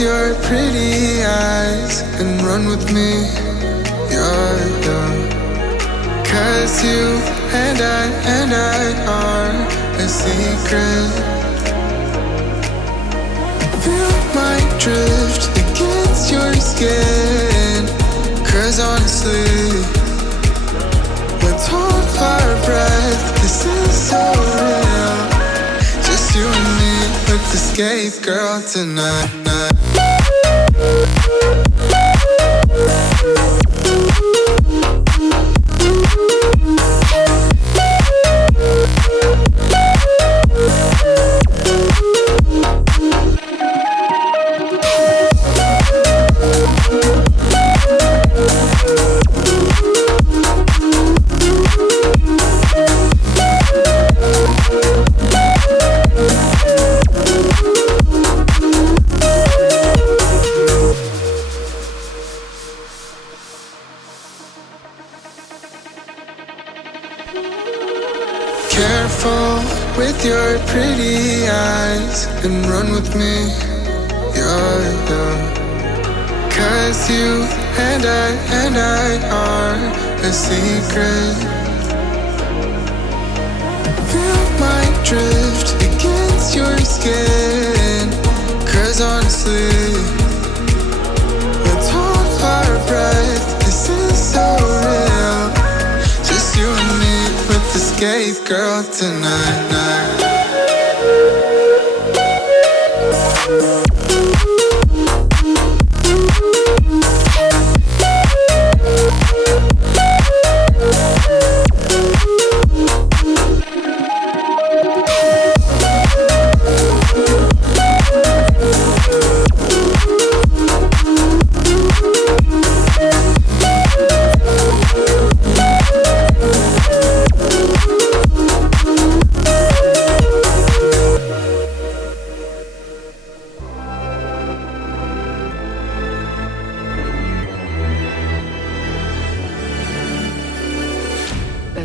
your pretty eyes and run with me. You're young. Cause you and I and I are a secret. Feel my drift against your skin. Cause honestly, Escape, girl, tonight. Careful with your pretty eyes and run with me. You're young. Cause you and I and I are a secret. Feel my drift against your skin. Cause honestly, girl, tonight.